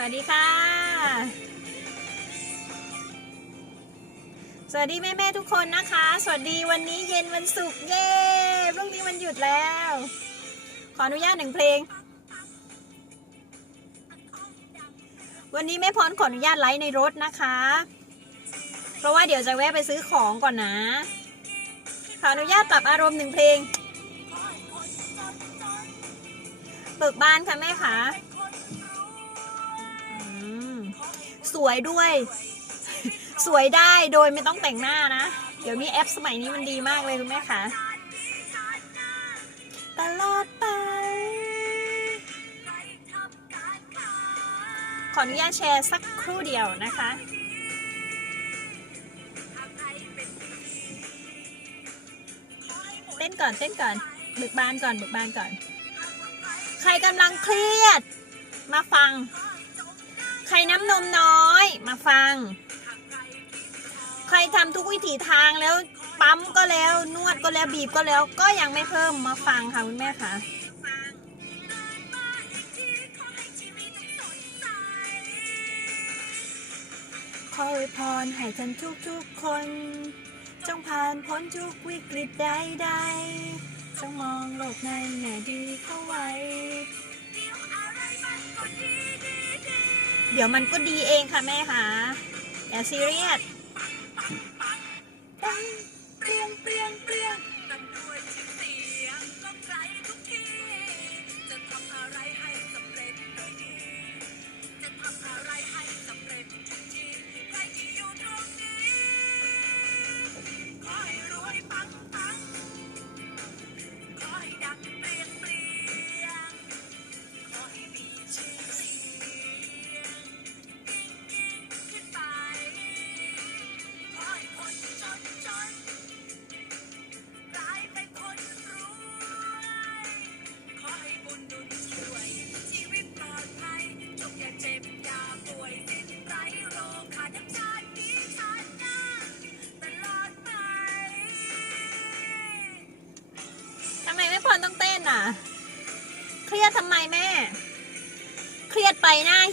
สวัสดีค่ะ สวัสดีแม่แม่ๆทุกคนนะคะ สวัสดีวันนี้เย็นวันศุกร์เย้พรุ่งนี้วันหยุดแล้ว ขออนุญาตหนึ่งเพลง วันนี้แม่พรขออนุญาตไลฟ์ในรถนะคะ เพราะว่าเดี๋ยวจะแวะไปซื้อของก่อนนะ ขออนุญาตปรับอารมณ์หนึ่งเพลงเบิกบานค่ะแม่คะอื สวยด้วย สวยได้โดยไม่ต้องแต่งหน้านะ เดี๋ยวนี้แอปสมัยนี้มันดีมากเลยคุณแม่คะตลอดไป ขออนุญาตแชร์สักครู่เดียวนะคะเต้นก่อนเต้นก่อนบิกบานก่อนบิกบานก่อน ใครกำลังเครียด มาฟัง ใครน้ำนมน้อยมาฟัง ใครทำทุกวิถีทางแล้วปั๊มก็แล้วนวดก็แล้วบีบก็แล้วก็ยังไม่เพิ่มมาฟังค่ะคุณแม่คะขออวยพรให้ท่านทุกทุกๆคน จงผ่านพ้นทุกวิกฤตใดๆจงมองโลกในแง่ดีเข้าไว้ เดี๋ยวมันก็ดีเองค่ะแม่คะอย่าซีเรียส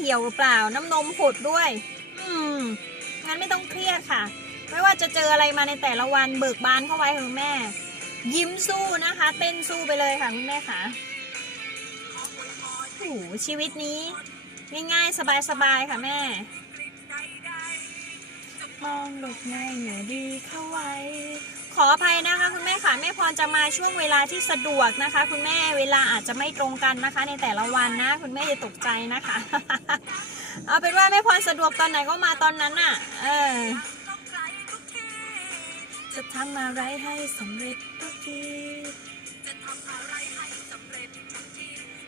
หี่ยวหรือเปล่า น้ำนมหดด้วย อืมงั้นไม่ต้องเครียดค่ะ ไม่ว่าจะเจออะไรมาในแต่ละวันเบิกบานเข้าไว้คุณแม่ ยิ้มสู้นะคะ เต้นสู้ไปเลยค่ะคุณแม่ค่ะโอ้โหชีวิตนี้ ง่ายๆ สบายๆค่ะแม่ มองหลบในเหนือดีเข้าไว้ ขออภัยนะคะคุณแม่ค่ะแม่พรจะมาช่วงเวลาที่สะดวกนะคะ คุณแม่เวลาอาจจะไม่ตรงกันนะคะ ในแต่ละวันนะ คุณแม่อย่าตกใจนะคะ เอาเป็นว่าแม่พรสะดวกตอนไหนก็มาตอนนั้นน่ะ เออ จะทำอะไรให้สำเร็จทุกที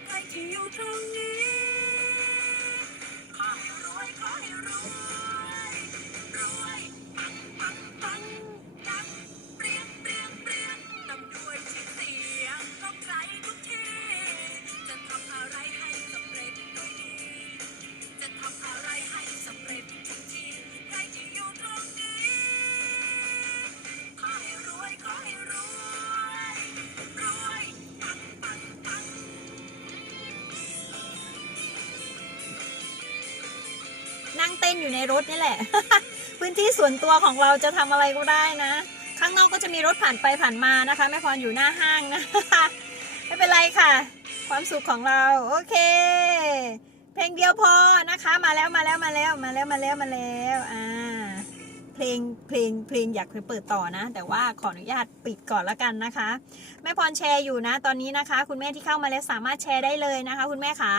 ใครที่อยู่ตรงนี้นั่ง เต้นอยู่ในรถนี่แหละ พื้นที่ส่วนตัวของเราจะทำอะไรก็ได้นะ ข้างนอกก็จะมีรถผ่านไปผ่านมานะคะแม่พรอยู่หน้าห้างนะไม่เป็นไรค่ะ ความสุขของเราโอเค เพลงเดียวพอนะคะ มาแล้วมาแล้วมาแล้วมาแล้วมาแล้วมาแล้วอ่า เพลงเพลงเพลงอยากไปเปิดต่อนะ แต่ว่าขออนุญาตปิดก่อนละกันนะคะ แม่พรแชร์อยู่นะ ตอนนี้นะคะ คุณแม่ที่เข้ามาแล้วสามารถแชร์ได้เลยนะคะ คุณแม่คะ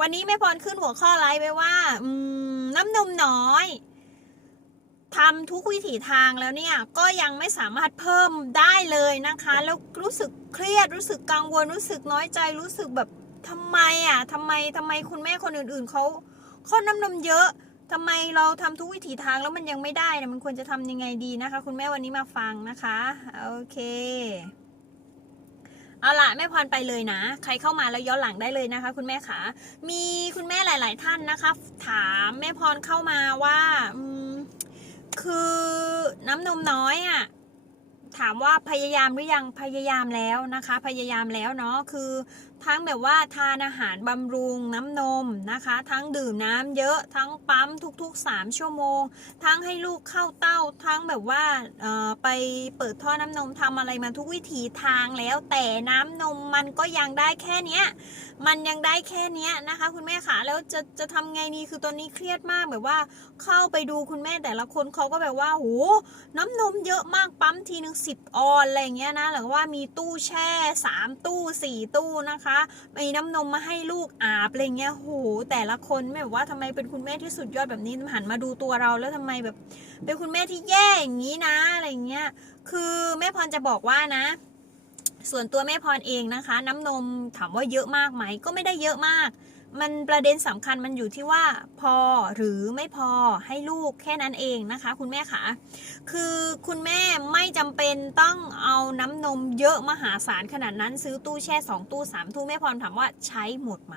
วันนี้แม่พรขึ้นหัวข้อไลฟ์ไว้ว่าอืน้ำนมน้อยทำทุกวิถีทางแล้วเนี่ยก็ยังไม่สามารถเพิ่มได้เลยนะคะ แล้วรู้สึกเครียดรู้สึกกังวลรู้สึกน้อยใจรู้สึกแบบทำไมอะทำไมทำไมคุณแม่คนอื่นๆเขาเขาน้ำนมเยอะ ทำไมเราทำทุกวิถีทางแล้วมันยังไม่ได้เนะมันควรจะทำยังไงดีนะคะ คุณแม่วันนี้มาฟังนะคะ โอเค เอาละแม่พรไปเลยนะ ใครเข้ามาแล้วย้อนหลังได้เลยนะคะ คุณแม่คะมีคุณแม่หลาย ๆ ท่านนะคะ ถามแม่พรเข้ามาว่าคือน้ำนมน้อยอะ่ะถามว่าพยายามหรือยังพยายามแล้วนะคะ พยายามแล้วเนาะคือ ทั้งแบบว่าทานอาหารบำรุงน้ำนมนะคะ ทั้งดื่มน้ำเยอะทั้งปั๊มทุกๆ 3 ชั่วโมง ทั้งให้ลูกเข้าเต้า ทั้งแบบว่าไปเปิดท่อน้ำนมทำอะไรมาทุกวิถีทางแล้วแต่น้ำนมมันก็ยังได้แค่เนี้ยมันยังได้แค่เนี้ยนะคะ คุณแม่ขาแล้วจะจะทำไงดีคือตอนนี้เครียดมากแบบว่าเข้าไปดูคุณแม่แต่ละคนเขาก็แบบว่าโหน้ำนมเยอะมากปั๊มทีหนึ่งสิบออนอะไรอย่างเงี้ยนะหรือว่ามีตู้แช่สามตู้สี่ตู้นะคะมีน้ำนมมาให้ลูกอาบอะไรเงี้ยโหแต่ละคนไม่แบบว่าทำไมเป็นคุณแม่ที่สุดยอดแบบนี้หันมาดูตัวเราแล้วทำไมแบบ เป็นคุณแม่ที่แย่อย่างนี้นะอะไรเงี้ย คือแม่พรจะบอกว่านะส่วนตัวแม่พรเองนะคะ น้ำนมถามว่าเยอะมากไหมก็ไม่ได้เยอะมาก มันประเด็นสำคัญมันอยู่ที่ว่าพอหรือไม่พอให้ลูกแค่นั้นเองนะคะ คุณแม่คะคือคุณแม่ไม่จำเป็นต้องเอาน้ำนมเยอะมหาศาลขนาดนั้นซื้อตู้แช่ 2 ตู้ 3 ตู้แม่พรถามว่าใช้หมดไหม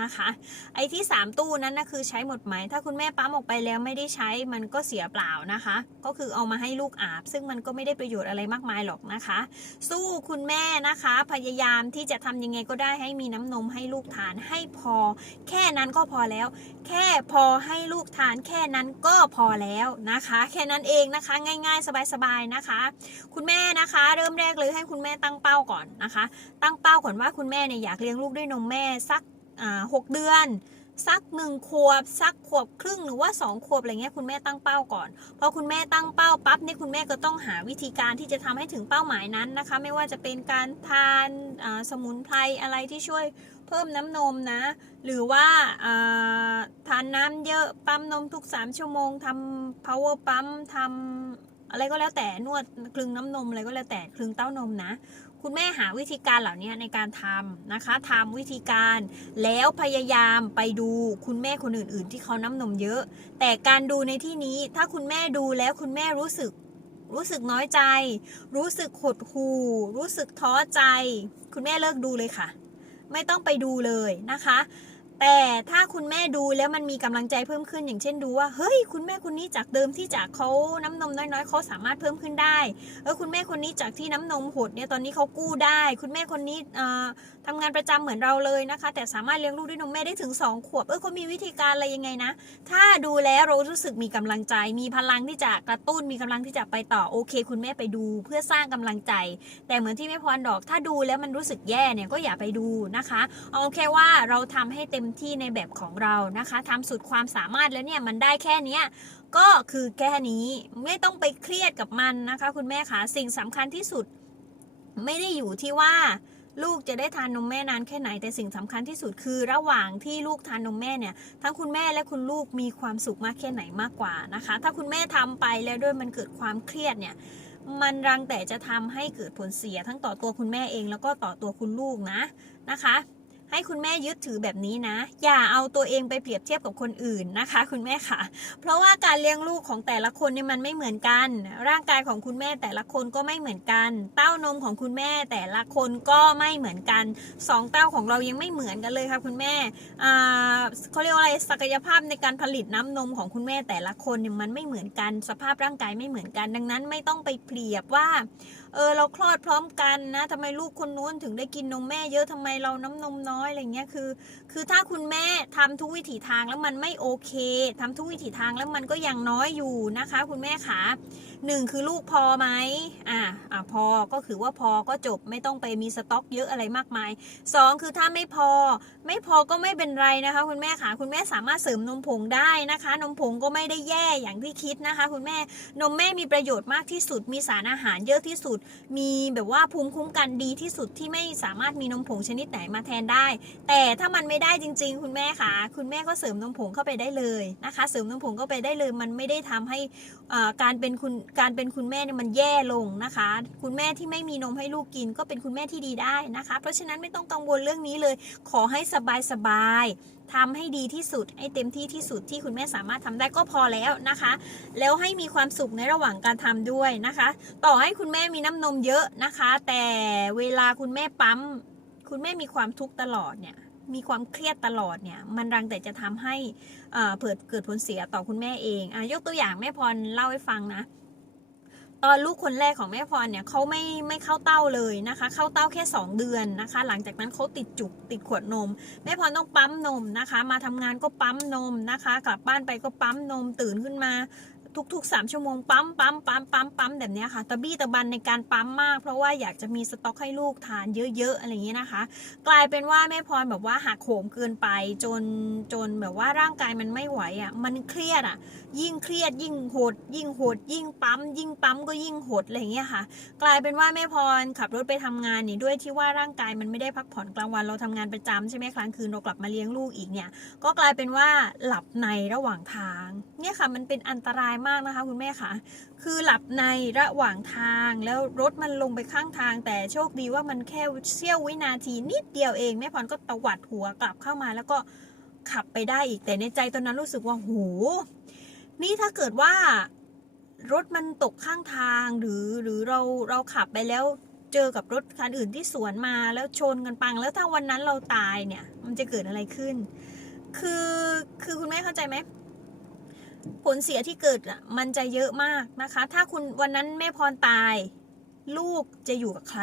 นะคะ ไอ้ที่ 3 ตู้นั้นนะคือใช้หมดไหม ถ้าคุณแม่ปั๊มออกไปแล้วไม่ได้ใช้มันก็เสียเปล่านะคะ ก็คือเอามาให้ลูกอาบ ซึ่งมันก็ไม่ได้ประโยชน์อะไรมากมายหรอกนะคะ สู้คุณแม่นะคะ พยายามที่จะทำยังไงก็ได้ให้มีน้ำนมให้ลูกทานให้พอแค่นั้นก็พอแล้ว แค่พอให้ลูกทานแค่นั้นก็พอแล้วนะคะ แค่นั้นเองนะคะ ง่ายๆ สบายๆนะคะ คุณแม่นะคะ เริ่มแรกเลยให้คุณแม่ตั้งเป้าก่อนนะคะ ตั้งเป้าก่อนว่าคุณแม่เนี่ยอยากเลี้ยงลูกด้วยนมแม่สักหกเดือนสักหนึ่งขวบสักขวบครึ่งหรือว่าสองขวบอะไรเงี้ยคุณแม่ตั้งเป้าก่อนพอคุณแม่ตั้งเป้าปั๊บเนี่ยคุณแม่ก็ต้องหาวิธีการที่จะทำให้ถึงเป้าหมายนั้นนะคะ ไม่ว่าจะเป็นการทานสมุนไพรอะไรที่ช่วย เพิ่มน้ำนมนะ หรือว่าอ่าทานน้ำเยอะปั๊มนมทุก 3 ชั่วโมงทำ power ปั๊มทำอะไรก็แล้วแต่นวดคลึงน้ำนมอะไรก็แล้วแต่คลึงเต้านมนะ คุณแม่หาวิธีการเหล่านี้ในการทำนะคะทำวิธีการแล้วพยายามไปดูคุณแม่คนอื่น ๆ ที่เขาน้ำนมเยอะ แต่การดูในที่นี้ถ้าคุณแม่ดูแล้วคุณแม่รู้สึกรู้สึกน้อยใจ รู้สึกหดหู่ รู้สึกท้อใจ คุณแม่เลิกดูเลยค่ะ ไม่ต้องไปดูเลยนะคะ แต่ถ้าคุณแม่ดูแล้วมันมีกำลังใจเพิ่มขึ้น อย่างเช่นดูว่าเฮ้ยคุณแม่คนนี้จากเดิมที่จากเขาน้ำนมน้อยๆเขาสามารถเพิ่มขึ้นได้เออคุณแม่คนนี้จากที่น้ำนมหดเนี่ยตอนนี้เขากู้ได้ คุณแม่คนนี้เอ่อทำงานประจำเหมือนเราเลยนะคะ แต่สามารถเลี้ยงลูกด้วยนมแม่ได้ถึง 2 ขวบเออเขามีวิธีการอะไรยังไงนะ ถ้าดูแล้วเรารู้สึกมีกำลังใจ มีพลังที่จะกระตุ้นมีกำลังที่จะไปต่อโอเค คุณแม่ไปดูเพื่อสร้างกำลังใจ แต่เหมือนที่แม่พรดอก ถ้าดูแล้วมันรู้สึกแย่เนี่ยก็อย่าไปดูนะคะเอาแค่ว่าเราทำให้เต็มที่ในแบบของเรานะคะทำสุดความสามารถแล้วเนี่ยมันได้แค่เนี้ยก็คือแค่นี้ไม่ต้องไปเครียดกับมันนะคะ คุณแม่คะสิ่งสำคัญที่สุดไม่ได้อยู่ที่ว่าลูกจะได้ทานนมแม่นานแค่ไหนแต่สิ่งสำคัญที่สุดคือระหว่างที่ลูกทานนมแม่เนี่ยทั้งคุณแม่และคุณลูกมีความสุขมากแค่ไหนมากกว่านะคะ ถ้าคุณแม่ทำไปแล้วด้วยมันเกิดความเครียดเนี่ยมันรังแต่จะทำให้เกิดผลเสียทั้งต่อตัวคุณแม่เองแล้วก็ต่อตัวคุณลูกนะนะคะ ให้คุณแม่ยึดถือแบบนี้นะ อย่าเอาตัวเองไปเปรียบเทียบกับคนอื่นนะคะ คุณแม่ค่ะ เพราะว่าการเลี้ยงลูกของแต่ละคนเนี่ยมันไม่เหมือนกัน ร่างกายของคุณแม่แต่ละคนก็ไม่เหมือนกัน เต้านมของคุณแม่แต่ละคนก็ไม่เหมือนกันสองเต้าของเรายังไม่เหมือนกันเลยค่ะคุณแม่เขาเรียกว่าอะไรศักยภาพในการผลิตน้ำนมของคุณแม่แต่ละคนเนี่ยมันไม่เหมือนกัน สภาพร่างกายไม่เหมือนกัน ดังนั้นไม่ต้องไปเปรียบว่า เออเราคลอดพร้อมกันนะทำไมลูกคนนู้นถึงได้กินนมแม่เยอะทำไมเราน้ำนมน้อยอะไรเงี้ยคือ คือถ้าคุณแม่ทำทุกวิถีทางแล้วมันไม่โอเคทำทุกวิถีทางแล้วมันก็ยังน้อยอยู่นะคะ คุณแม่ขาหนึ่งคือลูกพอไหมอ่าอ่าพอก็คือว่าพอก็จบไม่ต้องไปมีสต็อกเยอะอะไรมากมายสองคือถ้าไม่พอ ไม่พอก็ไม่เป็นไรนะคะ คุณแม่ขาคุณแม่สามารถเสริมนมผงได้นะคะ นมผงก็ไม่ได้แย่อย่างที่คิดนะคะ คุณแม่นมแม่มีประโยชน์มากที่สุดมีสารอาหารเยอะที่สุดมีแบบว่าภูมิคุ้มกันดีที่สุดที่ไม่สามารถมีนมผงชนิดไหนมาแทนได้ แต่ถ้ามันไม่ได้จริง ๆ คุณแม่คะคุณแม่ก็เสริมนมผงเข้าไปได้เลยนะคะ เสริมนมผงเข้าไปได้เลย มันไม่ได้ทำให้การเป็นคุณการเป็นคุณแม่เนี่ยมันแย่ลงนะคะ คุณแม่ที่ไม่มีนมให้ลูกกินก็เป็นคุณแม่ที่ดีได้นะคะ เพราะฉะนั้นไม่ต้องกังวลเรื่องนี้เลย ขอให้สบายสบาย ทำให้ดีที่สุด ให้เต็มที่ที่สุดที่คุณแม่สามารถทำได้ก็พอแล้วนะคะ แล้วให้มีความสุขในระหว่างการทำด้วยนะคะ ต่อให้คุณแม่มีน้ำนมเยอะนะคะ แต่เวลาคุณแม่ปั๊ม คุณแม่มีความทุกข์ตลอดเนี่ยมีความเครียดตลอดเนี่ยมันรังแต่จะทำให้เอ่อเกิดเกิดผลเสียต่อคุณแม่เองอยกตัวอย่างแม่พรเล่าให้ฟังนะ ตอนลูกคนแรกของแม่พรเนี่ยเขาไม่ไม่เข้าเต้าเลยนะคะ เข้าเต้าแค่ 2 เดือนนะคะ หลังจากนั้นเขาติดจุกติดขวดนม แม่พรต้องปั๊มนมนะคะ มาทำงานก็ปั๊มนมนะคะ กลับบ้านไปก็ปั๊มนมตื่นขึ้นมา ทุกๆ 3 ชั่วโมงปั๊มปั๊มปั๊มปั๊มปั๊มแบบนี้ค่ะตะบี้ตะบันในการปั๊มมาก เพราะว่าอยากจะมีสต็อกให้ลูกทานเยอะๆอะไรอย่างเงี้นะคะ กลายเป็นว่าแม่พรแบบว่าหักโหมเกินไปจนจนแบบว่าร่างกายมันไม่ไหวอะมันเครียดอะ ยิ่งเครียดยิ่งโหด ยิ่งโหด ยิ่งปั๊ม ยิ่งปั๊มก็ยิ่งโหดอะไรอย่างเงี้ยค่ะ กลายเป็นว่าแม่พรขับรถไปทำงานนี่ด้วยที่ว่าร่างกายมันไม่ได้พักผ่อนกลางวันเราทำงานประจำใช่ไหมกลางคืนเรากลับมาเลี้ยงลูกอีกเนี่ย ก็กลายเป็นว่าหลับในระหว่างทาง เนี่ยค่ะมันเป็นอันตรายมากนะคะคุณแม่ค่ะ คือหลับในระหว่างทางแล้วรถมันลงไปข้างทาง แต่โชคดีว่ามันแค่เสี้ยววินาทีนิดเดียวเอง แม่พรก็ตวัดหัวกลับเข้ามาแล้วก็ขับไปได้อีกแต่ในใจตอนนั้นรู้สึกว่าโหนี่ถ้าเกิดว่ารถมันตกข้างทางหรือหรือเราเราขับไปแล้วเจอกับรถคันอื่นที่สวนมาแล้วชนกันปัง แล้วถ้าวันนั้นเราตายเนี่ย มันจะเกิดอะไรขึ้น คือคือคุณแม่เข้าใจไหม ผลเสียที่เกิดอะมันจะเยอะมากนะคะ ถ้าคุณวันนั้นแม่พรตาย ลูกจะอยู่กับใคร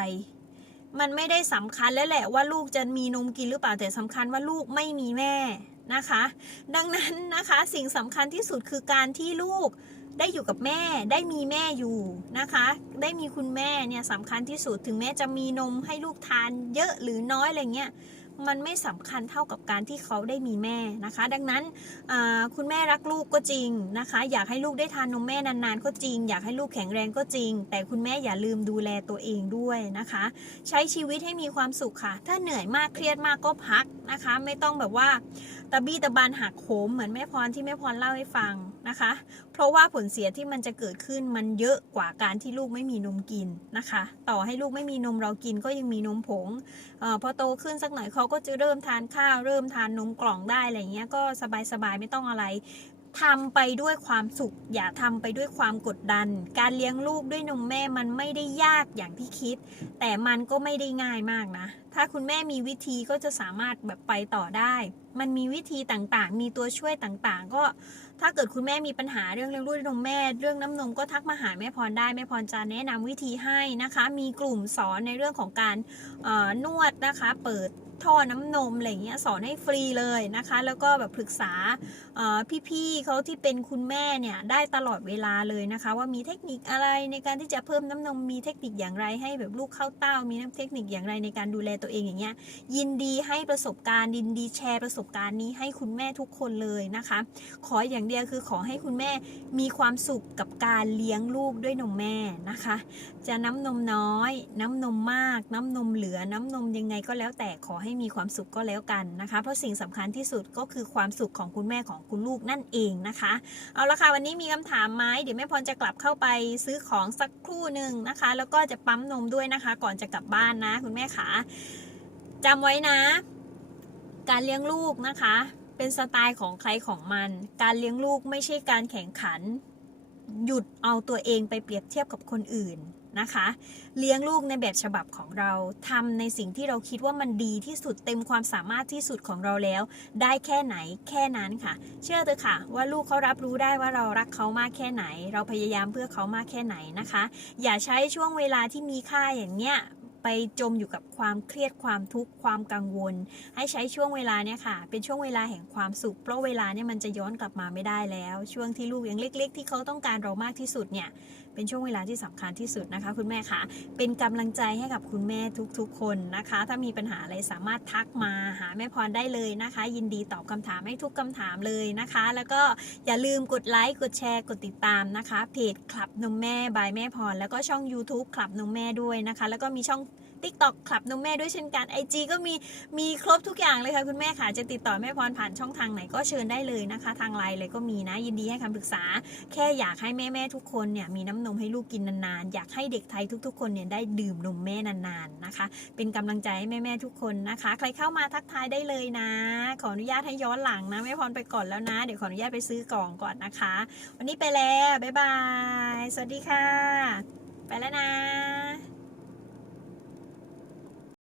มันไม่ได้สำคัญแล้วแหละว่าลูกจะมีนมกินหรือเปล่าแต่สำคัญว่าลูกไม่มีแม่นะคะ ดังนั้นนะคะสิ่งสำคัญที่สุดคือการที่ลูกได้อยู่กับแม่ได้มีแม่อยู่นะคะ ได้มีคุณแม่เนี่ยสำคัญที่สุดถึงแม้จะมีนมให้ลูกทานเยอะหรือน้อยอะไรเงี้ย มันไม่สำคัญเท่ากับการที่เขาได้มีแม่นะคะ ดังนั้นคุณแม่รักลูกก็จริงนะคะ อยากให้ลูกได้ทานนมแม่นานๆ ก็จริง อยากให้ลูกแข็งแรงก็จริง แต่คุณแม่อย่าลืมดูแลตัวเองด้วยนะคะ ใช้ชีวิตให้มีความสุขค่ะ ถ้าเหนื่อยมากเครียดมากก็พักนะคะ ไม่ต้องแบบว่าตะบี้ตะบันหักโหมเหมือนแม่พรที่แม่พรเล่าให้ฟังนะคะ เพราะว่าผลเสียที่มันจะเกิดขึ้นมันเยอะกว่าการที่ลูกไม่มีนมกินนะคะ ต่อให้ลูกไม่มีนมเรากินก็ยังมีนมผงออพอโตขึ้นสักหน่อยเขาก็จะเริ่มทานข้าวเริ่มทานนมกล่องได้อะไรเงี้ยก็สบายๆไม่ต้องอะไร ทำไปด้วยความสุข อย่าทำไปด้วยความกดดัน การเลี้ยงลูกด้วยนมแม่มันไม่ได้ยากอย่างที่คิด แต่มันก็ไม่ได้ง่ายมากนะ ถ้าคุณแม่มีวิธีก็จะสามารถแบบไปต่อได้ มันมีวิธีต่างๆ มีตัวช่วยต่างๆ ก็ถ้าเกิดคุณแม่มีปัญหาเรื่องเลี้ยงลูกด้วยนมแม่ เรื่องน้ำนมก็ทักมาหาแม่พรได้แม่พรจะแนะนำวิธีให้นะคะ มีกลุ่มสอนในเรื่องของการนวดนะคะ เปิด ท่อน้ำนมอะไรเงี้ยสอนให้ฟรีเลยนะคะ แล้วก็แบบปรึกษาพี่ๆเขาที่เป็นคุณแม่เนี่ยได้ตลอดเวลาเลยนะคะ ว่ามีเทคนิคอะไรในการที่จะเพิ่มน้ำนมมีเทคนิคอย่างไรให้แบบลูกเข้าเต้า มีน้ำเทคนิคอย่างไรในการดูแลตัวเองอย่างเงี้ยยินดีให้ประสบการณ์ยินดีแชร์ประสบการณ์นี้ให้คุณแม่ทุกคนเลยนะคะ ขออย่างเดียวคือขอให้คุณแม่มีความสุขกับการเลี้ยงลูกด้วยนมแม่นะคะ จะน้ำนมน้อย น้ำนมมาก น้ำนมเหลือน้ำนมยังไงก็แล้วแต่ขอให้มีความสุขก็แล้วกันนะคะ เพราะสิ่งสำคัญที่สุดก็คือความสุขของคุณแม่ของคุณลูกนั่นเองนะคะ เอาละค่ะวันนี้มีคำถามไหมเดี๋ยวแม่พรจะกลับเข้าไปซื้อของสักครู่หนึ่งนะคะ แล้วก็จะปั๊มนมด้วยนะคะ ก่อนจะกลับบ้านนะ คุณแม่ขาจำไว้นะ การเลี้ยงลูกนะคะ เป็นสไตล์ของใครของมัน การเลี้ยงลูกไม่ใช่การแข่งขัน หยุดเอาตัวเองไปเปรียบเทียบกับคนอื่น นะคะ เลี้ยงลูกในแบบฉบับของเราทำในสิ่งที่เราคิดว่ามันดีที่สุดเต็มความสามารถที่สุดของเราแล้ว ได้แค่ไหนแค่นั้นค่ะ เชื่อเถอะค่ะ ว่าลูกเขารับรู้ได้ว่าเรารักเขามากแค่ไหน เราพยายามเพื่อเขามากแค่ไหนนะคะ อย่าใช้ช่วงเวลาที่มีค่าอย่างเนี้ย ไปจมอยู่กับความเครียดความทุกข์ความกังวล ให้ใช้ช่วงเวลาเนี่ยค่ะ เป็นช่วงเวลาแห่งความสุข เพราะเวลาเนี่ยมันจะย้อนกลับมาไม่ได้แล้ว ช่วงที่ลูกยังเล็ก ๆ ที่เขาต้องการเรามากที่สุดเนี่ยเป็นช่วงเวลาที่สำคัญที่สุดนะคะ คุณแม่คะเป็นกำลังใจให้กับคุณแม่ทุกๆ คนนะคะ ถ้ามีปัญหาอะไรสามารถทักมาหาแม่พรได้เลยนะคะ ยินดีตอบคำถามให้ทุกคำถามเลยนะคะ แล้วก็อย่าลืมกดไลค์กดแชร์กดติดตามนะคะเพจคลับนมแม่บายแม่พรแล้วก็ช่อง YouTube คลับนมแม่ด้วยนะคะ แล้วก็มีช่อง TikTok คลับนมแม่ด้วยเช่นกัน IG ก็มีมีครบทุกอย่างเลยค่ะคุณแม่ค่ะ จะติดต่อแม่พรผ่านช่องทางไหนก็เชิญได้เลยนะคะ ทางไลน์เลยก็มีนะยินดีให้คำปรึกษา แค่อยากให้แม่แม่ทุกคนเนี่ยมีน้ำนมให้ลูกกินนานๆ อยากให้เด็กไทยทุกๆ คนเนี่ยได้ดื่มนมแม่นานๆนะคะ เป็นกำลังใจให้แม่แม่ทุกคนนะคะ ใครเข้ามาทักทายได้เลยนะ ขออนุญาตให้ย้อนหลังนะแม่พรไปก่อนแล้วนะ เดี๋ยวขออนุญาตไปซื้อกล่องก่อนนะคะ วันนี้ไปแล้วบ๊ายบาย สวัสดีค่ะ ไปแล้วนะ